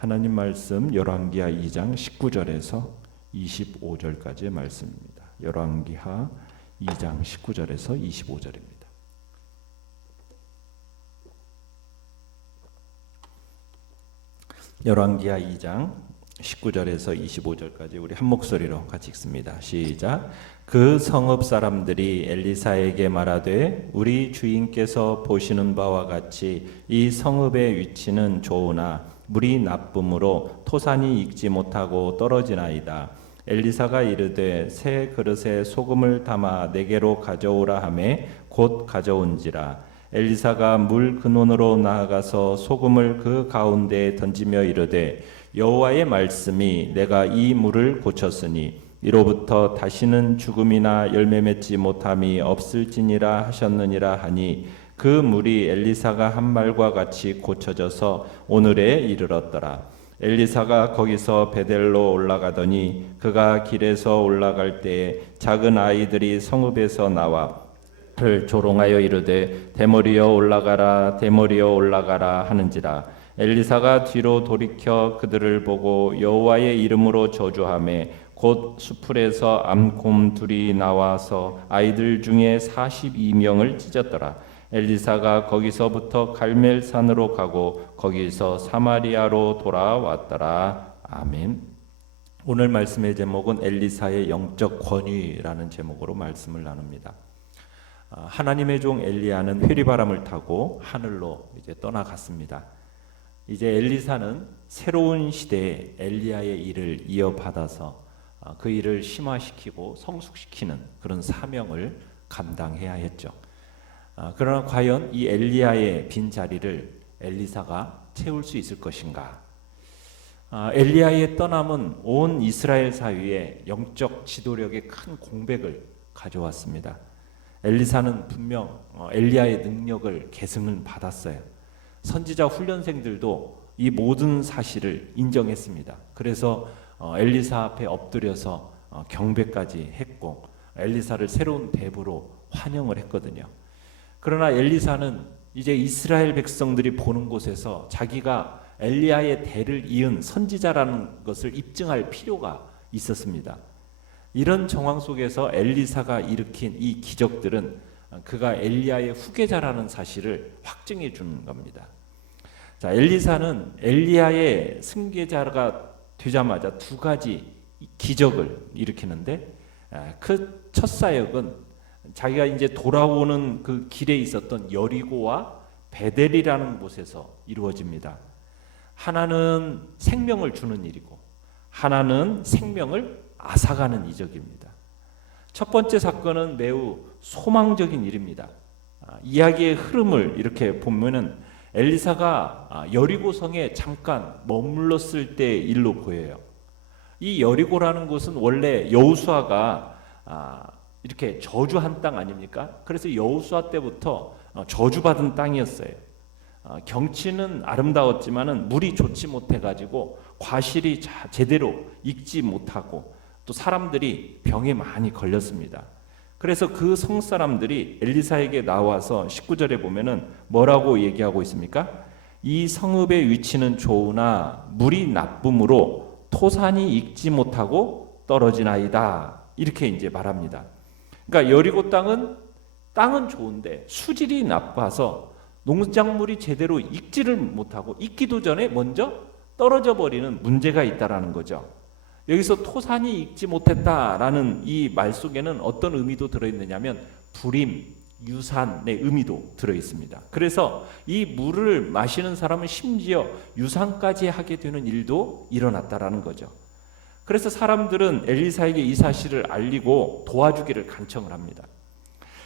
하나님 말씀 열왕기하 2장 19절에서 25절까지의 말씀입니다. 열왕기하 2장 19절에서 25절입니다. 열왕기하 2장 19절에서 25절까지 우리 한 목소리로 같이 읽습니다. 시작. 그 성읍 사람들이 엘리사에게 말하되 우리 주인께서 보시는 바와 같이 이 성읍의 위치는 좋으나 물이 나쁨으로 토산이 익지 못하고 떨어지나이다. 엘리사가 이르되 새 그릇에 소금을 담아 내게로 가져오라 하매 곧 가져온지라. 엘리사가 물 근원으로 나아가서 소금을 그 가운데에 던지며 이르되 여호와의 말씀이 내가 이 물을 고쳤으니 이로부터 다시는 죽음이나 열매 맺지 못함이 없을지니라 하셨느니라 하니 그 물이 엘리사가 한 말과 같이 고쳐져서 오늘에 이르렀더라. 엘리사가 거기서 베델로 올라가더니 그가 길에서 올라갈 때에 작은 아이들이 성읍에서 나와 그를 조롱하여 이르되 대머리여 올라가라 대머리여 올라가라 하는지라. 엘리사가 뒤로 돌이켜 그들을 보고 여호와의 이름으로 저주하매 곧 수풀에서 암곰 둘이 나와서 아이들 중에 42명을 찢었더라. 엘리사가 거기서부터 갈멜산으로 가고 거기서 사마리아로 돌아왔더라. 아멘. 오늘 말씀의 제목은 엘리사의 영적 권위라는 제목으로 말씀을 나눕니다. 하나님의 종 엘리야는 회리바람을 타고 하늘로 이제 떠나갔습니다. 이제 엘리사는 새로운 시대에 엘리야의 일을 이어받아서 그 일을 심화시키고 성숙시키는 그런 사명을 감당해야 했죠. 그러나 과연 이 엘리야의 빈자리를 엘리사가 채울 수 있을 것인가? 엘리야의 떠남은 온 이스라엘 사회에 영적 지도력의 큰 공백을 가져왔습니다. 엘리사는 분명 엘리야의 능력을 계승을 받았어요. 선지자 훈련생들도 이 모든 사실을 인정했습니다. 그래서 엘리사 앞에 엎드려서 경배까지 했고 엘리사를 새로운 대부로 환영을 했거든요. 그러나 엘리사는 이제 이스라엘 백성들이 보는 곳에서 자기가 엘리야의 대를 이은 선지자라는 것을 입증할 필요가 있었습니다. 이런 정황 속에서 엘리사가 일으킨 이 기적들은 그가 엘리야의 후계자라는 사실을 확증해 주는 겁니다. 자, 엘리사는 엘리야의 승계자가 되자마자 두 가지 기적을 일으키는데 그 첫 사역은 자기가 이제 돌아오는 그 길에 있었던 여리고와 베델이라는 곳에서 이루어집니다. 하나는 생명을 주는 일이고 하나는 생명을 앗아가는 이적입니다. 첫 번째 사건은 매우 소망적인 일입니다. 이야기의 흐름을 이렇게 보면은 엘리사가 여리고성에 잠깐 머물렀을 때 일로 보여요. 이 여리고라는 곳은 원래 여호수아가 이렇게 저주한 땅 아닙니까? 그래서 여호수아 때부터 저주받은 땅이었어요. 경치는 아름다웠지만은 물이 좋지 못해가지고 과실이 제대로 익지 못하고 또 사람들이 병에 많이 걸렸습니다. 그래서 그 성사람들이 엘리사에게 나와서 19절에 보면은 뭐라고 얘기하고 있습니까? 이 성읍의 위치는 좋으나 물이 나쁨으로 토산이 익지 못하고 떨어지나이다. 이렇게 이제 말합니다. 그러니까 여리고 땅은 좋은데 수질이 나빠서 농작물이 제대로 익지를 못하고 익기도 전에 먼저 떨어져 버리는 문제가 있다라는 거죠. 여기서 토산이 익지 못했다라는 이 말 속에는 어떤 의미도 들어있느냐면 불임, 유산의 의미도 들어있습니다. 그래서 이 물을 마시는 사람은 심지어 유산까지 하게 되는 일도 일어났다라는 거죠. 그래서 사람들은 엘리사에게 이 사실을 알리고 도와주기를 간청을 합니다.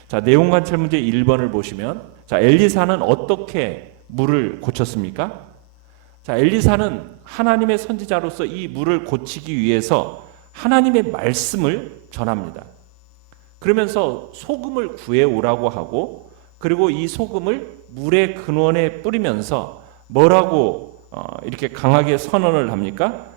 자, 내용 관찰 문제 1번을 보시면, 자, 엘리사는 어떻게 물을 고쳤습니까? 자, 엘리사는 하나님의 선지자로서 이 물을 고치기 위해서 하나님의 말씀을 전합니다. 그러면서 소금을 구해오라고 하고, 그리고 이 소금을 물의 근원에 뿌리면서 뭐라고 이렇게 강하게 선언을 합니까?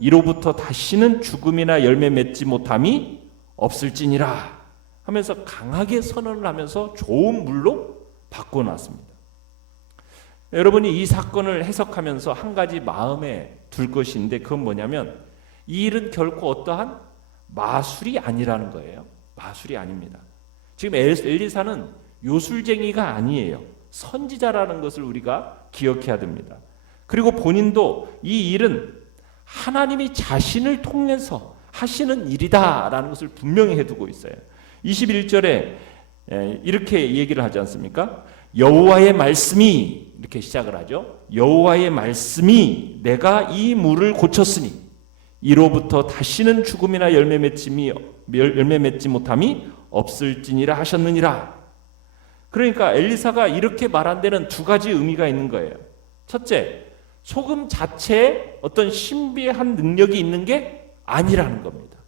이로부터 다시는 죽음이나 열매 맺지 못함이 없을지니라 하면서 강하게 선언을 하면서 좋은 물로 바꿔놨습니다. 여러분이 이 사건을 해석하면서 한 가지 마음에 둘 것인데 그건 뭐냐면 이 일은 결코 어떠한 마술이 아니라는 거예요. 마술이 아닙니다. 지금 엘리사는 요술쟁이가 아니에요. 선지자라는 것을 우리가 기억해야 됩니다. 그리고 본인도 이 일은 하나님이 자신을 통해서 하시는 일이다라는 것을 분명히 해두고 있어요. 21절에 이렇게 얘기를 하지 않습니까? 여호와의 말씀이 이렇게 시작을 하죠. 여호와의 말씀이 내가 이 물을 고쳤으니 이로부터 다시는 죽음이나 열매 맺지 못함이 없을지니라 하셨느니라. 그러니까 엘리사가 이렇게 말한 데는 두 가지 의미가 있는 거예요. 첫째, 소금 자체에 어떤 신비한 능력이 있는 게 아니라는 겁니다.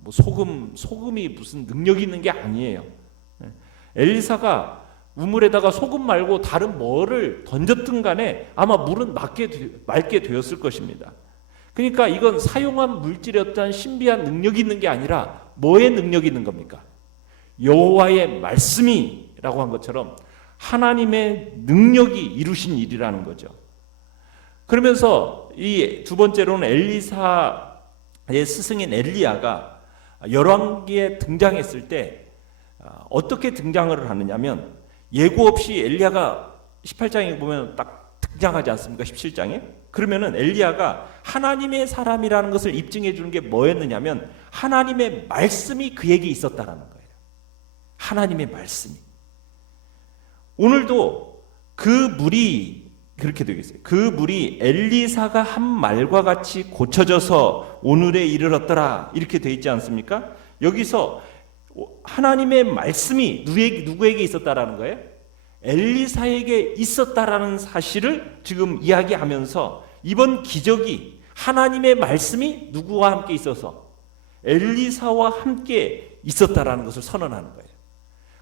뭐 소금이 무슨 능력이 있는 게 아니에요. 엘리사가 우물에다가 소금 말고 다른 뭐를 던졌든 간에 아마 물은 맑게 되었을 것입니다. 그러니까 이건 사용한 물질에 어떤 신비한 능력이 있는 게 아니라 뭐의 능력이 있는 겁니까? 여호와의 말씀이라고 한 것처럼 하나님의 능력이 이루신 일이라는 거죠. 그러면서 이 두 번째로는 엘리사의 스승인 엘리야가 열왕기에 등장했을 때 어떻게 등장을 하느냐면 예고 없이 엘리야가 18장에 보면 딱 등장하지 않습니까? 17장에? 그러면은 엘리야가 하나님의 사람이라는 것을 입증해 주는 게 뭐였느냐면 하나님의 말씀이 그에게 있었다라는 거예요. 하나님의 말씀이. 오늘도 그 물이 그렇게 되겠어요. 그 물이 엘리사가 한 말과 같이 고쳐져서 오늘에 이르렀더라 이렇게 돼 있지 않습니까? 여기서 하나님의 말씀이 누구에게 있었다라는 거예요? 엘리사에게 있었다라는 사실을 지금 이야기하면서 이번 기적이 하나님의 말씀이 누구와 함께 있어서 엘리사와 함께 있었다라는 것을 선언하는 거예요.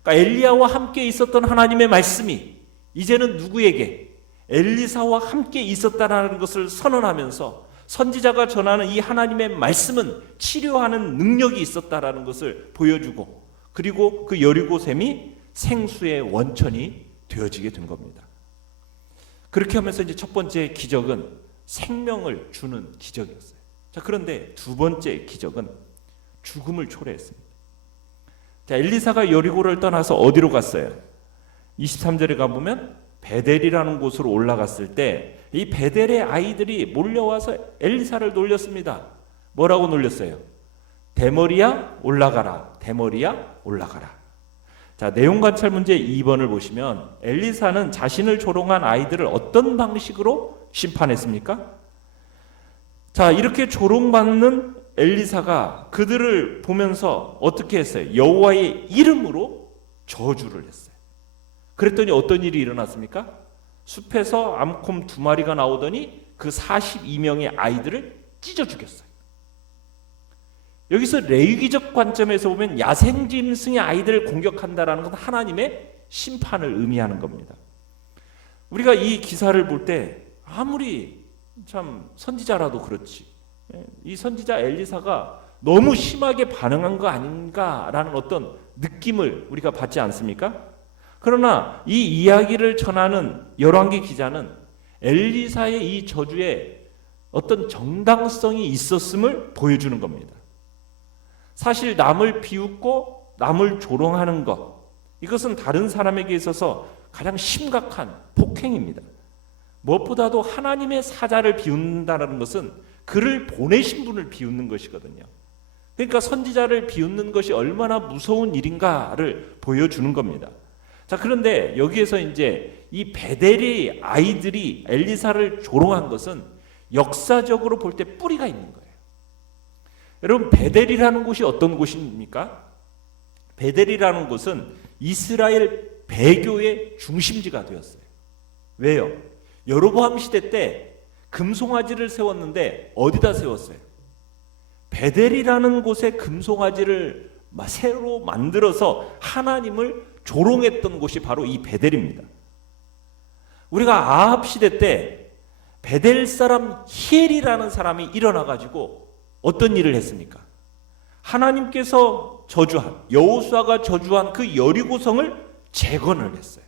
그러니까 엘리야와 함께 있었던 하나님의 말씀이 이제는 누구에게? 엘리사와 함께 있었다라는 것을 선언하면서 선지자가 전하는 이 하나님의 말씀은 치료하는 능력이 있었다라는 것을 보여주고 그리고 그 여리고샘이 생수의 원천이 되어지게 된 겁니다. 그렇게 하면서 이제 첫 번째 기적은 생명을 주는 기적이었어요. 자, 그런데 두 번째 기적은 죽음을 초래했습니다. 자, 엘리사가 여리고를 떠나서 어디로 갔어요? 23절에 가보면 베델이라는 곳으로 올라갔을 때 이 베델의 아이들이 몰려와서 엘리사를 놀렸습니다. 뭐라고 놀렸어요? 대머리야 올라가라. 대머리야 올라가라. 자, 내용 관찰 문제 2번을 보시면 엘리사는 자신을 조롱한 아이들을 어떤 방식으로 심판했습니까? 자, 이렇게 조롱받는 엘리사가 그들을 보면서 어떻게 했어요? 여호와의 이름으로 저주를 했어요. 그랬더니 어떤 일이 일어났습니까? 숲에서 암곰 2마리가 나오더니 그 42명의 아이들을 찢어 죽였어요. 여기서 레위기적 관점에서 보면 야생짐승의 아이들을 공격한다라는 건 하나님의 심판을 의미하는 겁니다. 우리가 이 기사를 볼 때 아무리 참 선지자라도 그렇지 이 선지자 엘리사가 너무 심하게 반응한 거 아닌가라는 어떤 느낌을 우리가 받지 않습니까? 그러나 이 이야기를 전하는 열왕기 기자는 엘리사의 이 저주에 어떤 정당성이 있었음을 보여주는 겁니다. 사실 남을 비웃고 남을 조롱하는 것, 이것은 다른 사람에게 있어서 가장 심각한 폭행입니다. 무엇보다도 하나님의 사자를 비웃는다는 것은 그를 보내신 분을 비웃는 것이거든요. 그러니까 선지자를 비웃는 것이 얼마나 무서운 일인가를 보여주는 겁니다. 자, 그런데 여기에서 이제 이 베델의 아이들이 엘리사를 조롱한 것은 역사적으로 볼 때 뿌리가 있는 거예요. 여러분, 베델이라는 곳이 어떤 곳입니까? 베델이라는 곳은 이스라엘 배교의 중심지가 되었어요. 왜요? 여로보암 시대 때 금송아지를 세웠는데 어디다 세웠어요? 베델이라는 곳에 금송아지를 새로 만들어서 하나님을 조롱했던 곳이 바로 이 베델입니다. 우리가 아합 시대 때 베델 사람 히엘이라는 사람이 일어나가지고 어떤 일을 했습니까? 하나님께서 저주한 여호수아가 저주한 그 여리고성을 재건을 했어요.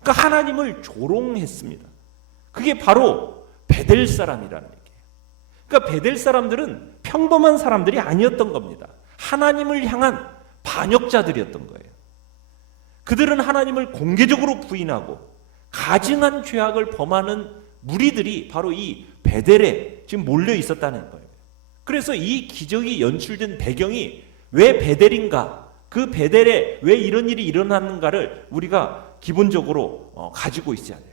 그러니까 하나님을 조롱했습니다. 그게 바로 베델 사람이라는 얘기예요. 그러니까 베델 사람들은 평범한 사람들이 아니었던 겁니다. 하나님을 향한 반역자들이었던 거예요. 그들은 하나님을 공개적으로 부인하고 가증한 죄악을 범하는 무리들이 바로 이 베델에 지금 몰려 있었다는 거예요. 그래서 이 기적이 연출된 배경이 왜 베델인가, 그 베델에 왜 이런 일이 일어났는가를 우리가 기본적으로 가지고 있어야 돼요.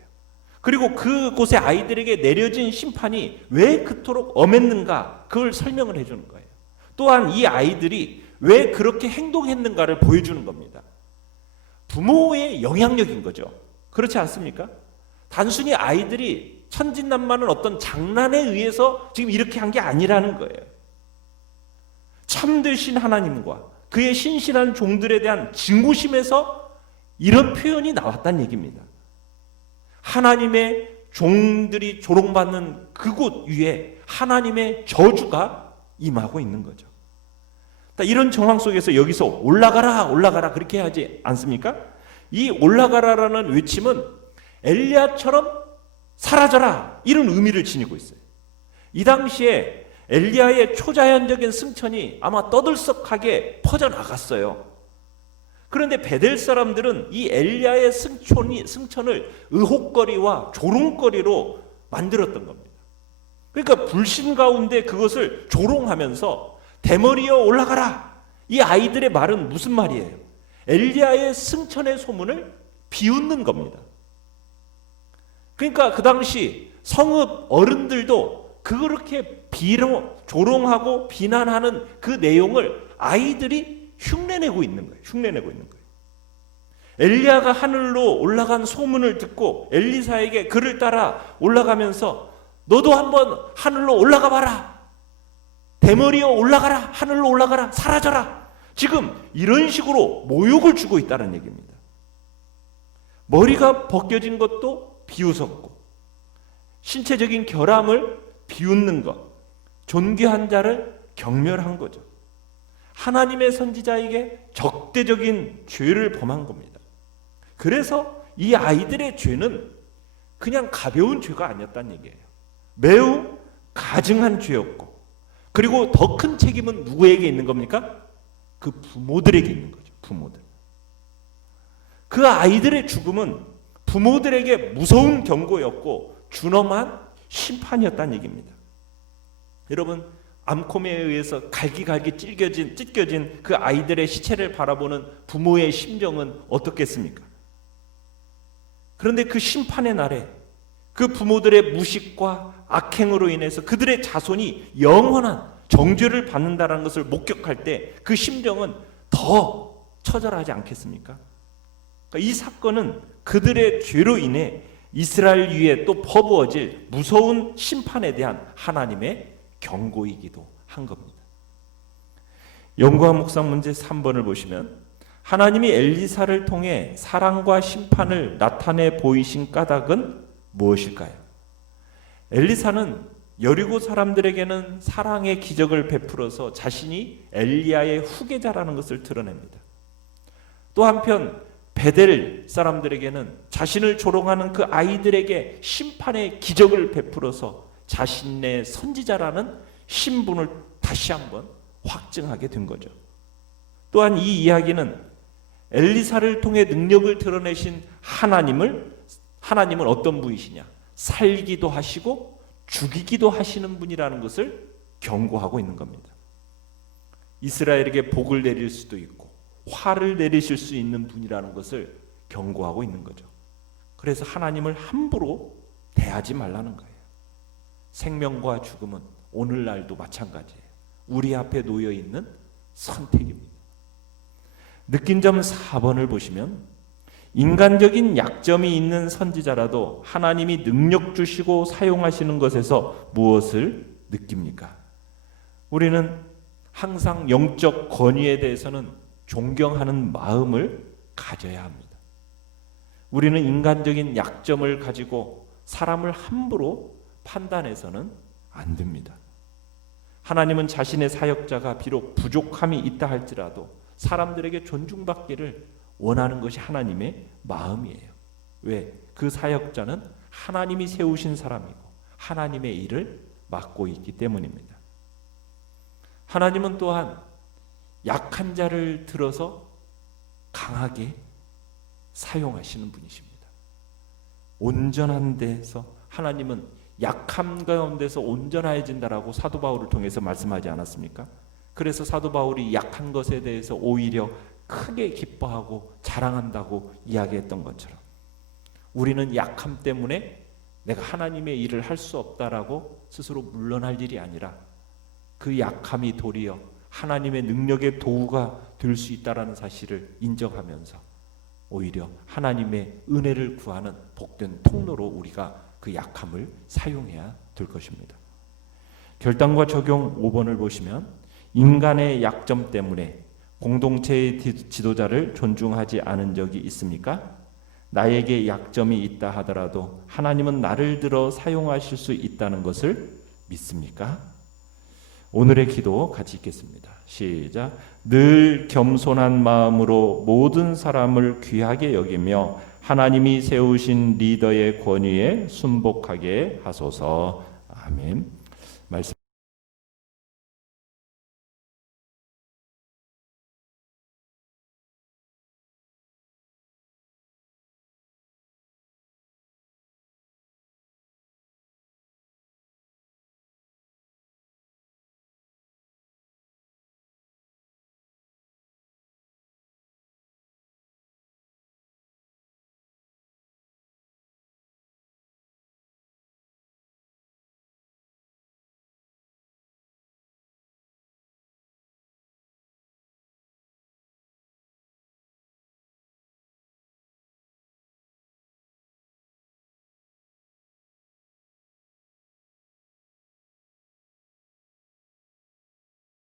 그리고 그곳의 아이들에게 내려진 심판이 왜 그토록 엄했는가, 그걸 설명을 해주는 거예요. 또한 이 아이들이 왜 그렇게 행동했는가를 보여주는 겁니다. 부모의 영향력인 거죠. 그렇지 않습니까? 단순히 아이들이 천진난만한 어떤 장난에 의해서 지금 이렇게 한 게 아니라는 거예요. 참되신 하나님과 그의 신실한 종들에 대한 증오심에서 이런 표현이 나왔다는 얘기입니다. 하나님의 종들이 조롱받는 그곳 위에 하나님의 저주가 임하고 있는 거죠. 이런 정황 속에서 여기서 올라가라 올라가라 그렇게 하지 않습니까? 이 올라가라라는 외침은 엘리야처럼 사라져라 이런 의미를 지니고 있어요. 이 당시에 엘리야의 초자연적인 승천이 아마 떠들썩하게 퍼져나갔어요. 그런데 베델 사람들은 이 엘리야의 승천을 의혹거리와 조롱거리로 만들었던 겁니다. 그러니까 불신 가운데 그것을 조롱하면서 대머리여 올라가라. 이 아이들의 말은 무슨 말이에요? 엘리야의 승천의 소문을 비웃는 겁니다. 그러니까 그 당시 성읍 어른들도 그렇게 조롱하고 비난하는 그 내용을 아이들이 흉내내고 있는 거예요. 흉내내고 있는 거예요. 엘리야가 하늘로 올라간 소문을 듣고 엘리사에게 그를 따라 올라가면서 너도 한번 하늘로 올라가 봐라. 대머리여 올라가라. 하늘로 올라가라. 사라져라. 지금 이런 식으로 모욕을 주고 있다는 얘기입니다. 머리가 벗겨진 것도 비웃었고 신체적인 결함을 비웃는 것, 존귀한 자를 경멸한 거죠. 하나님의 선지자에게 적대적인 죄를 범한 겁니다. 그래서 이 아이들의 죄는 그냥 가벼운 죄가 아니었다는 얘기예요. 매우 가증한 죄였고, 그리고 더 큰 책임은 누구에게 있는 겁니까? 그 부모들에게 있는 거죠. 부모들. 그 아이들의 죽음은 부모들에게 무서운 경고였고 준엄한 심판이었다는 얘기입니다. 여러분, 암콤에 의해서 갈기갈기 찢겨진 그 아이들의 시체를 바라보는 부모의 심정은 어떻겠습니까? 그런데 그 심판의 날에 그 부모들의 무식과 악행으로 인해서 그들의 자손이 영원한 정죄를 받는다는 것을 목격할 때 그 심정은 더 처절하지 않겠습니까? 그러니까 이 사건은 그들의 죄로 인해 이스라엘 위에 또 퍼부어질 무서운 심판에 대한 하나님의 경고이기도 한 겁니다. 연구와 묵상 문제 3번을 보시면 하나님이 엘리사를 통해 사랑과 심판을 나타내 보이신 까닭은 무엇일까요? 엘리사는 여리고 사람들에게는 사랑의 기적을 베풀어서 자신이 엘리야의 후계자라는 것을 드러냅니다. 또 한편 베델 사람들에게는 자신을 조롱하는 그 아이들에게 심판의 기적을 베풀어서 자신의 선지자라는 신분을 다시 한번 확증하게 된 거죠. 또한 이 이야기는 엘리사를 통해 능력을 드러내신 하나님은 어떤 분이시냐? 살기도 하시고 죽이기도 하시는 분이라는 것을 경고하고 있는 겁니다. 이스라엘에게 복을 내릴 수도 있고 화를 내리실 수 있는 분이라는 것을 경고하고 있는 거죠. 그래서 하나님을 함부로 대하지 말라는 거예요. 생명과 죽음은 오늘날도 마찬가지예요. 우리 앞에 놓여 있는 선택입니다. 느낀 점 4번을 보시면 인간적인 약점이 있는 선지자라도 하나님이 능력 주시고 사용하시는 것에서 무엇을 느낍니까? 우리는 항상 영적 권위에 대해서는 존경하는 마음을 가져야 합니다. 우리는 인간적인 약점을 가지고 사람을 함부로 판단해서는 안 됩니다. 하나님은 자신의 사역자가 비록 부족함이 있다 할지라도 사람들에게 존중받기를 원하는 것이 하나님의 마음이에요. 왜? 그 사역자는 하나님이 세우신 사람이고 하나님의 일을 맡고 있기 때문입니다. 하나님은 또한 약한 자를 들어서 강하게 사용하시는 분이십니다. 온전한 데서 하나님은 약함 가운데서 온전해진다라고 사도 바울을 통해서 말씀하지 않았습니까? 그래서 사도 바울이 약한 것에 대해서 오히려 크게 기뻐하고 자랑한다고 이야기했던 것처럼 우리는 약함 때문에 내가 하나님의 일을 할 수 없다라고 스스로 물러날 일이 아니라 그 약함이 도리어 하나님의 능력의 도구가 될 수 있다라는 사실을 인정하면서 오히려 하나님의 은혜를 구하는 복된 통로로 우리가 그 약함을 사용해야 될 것입니다. 결단과 적용 5번을 보시면 인간의 약점 때문에 공동체의 지도자를 존중하지 않은 적이 있습니까? 나에게 약점이 있다 하더라도 하나님은 나를 들어 사용하실 수 있다는 것을 믿습니까? 오늘의 기도 같이 읽겠습니다. 시작. 늘 겸손한 마음으로 모든 사람을 귀하게 여기며 하나님이 세우신 리더의 권위에 순복하게 하소서. 아멘.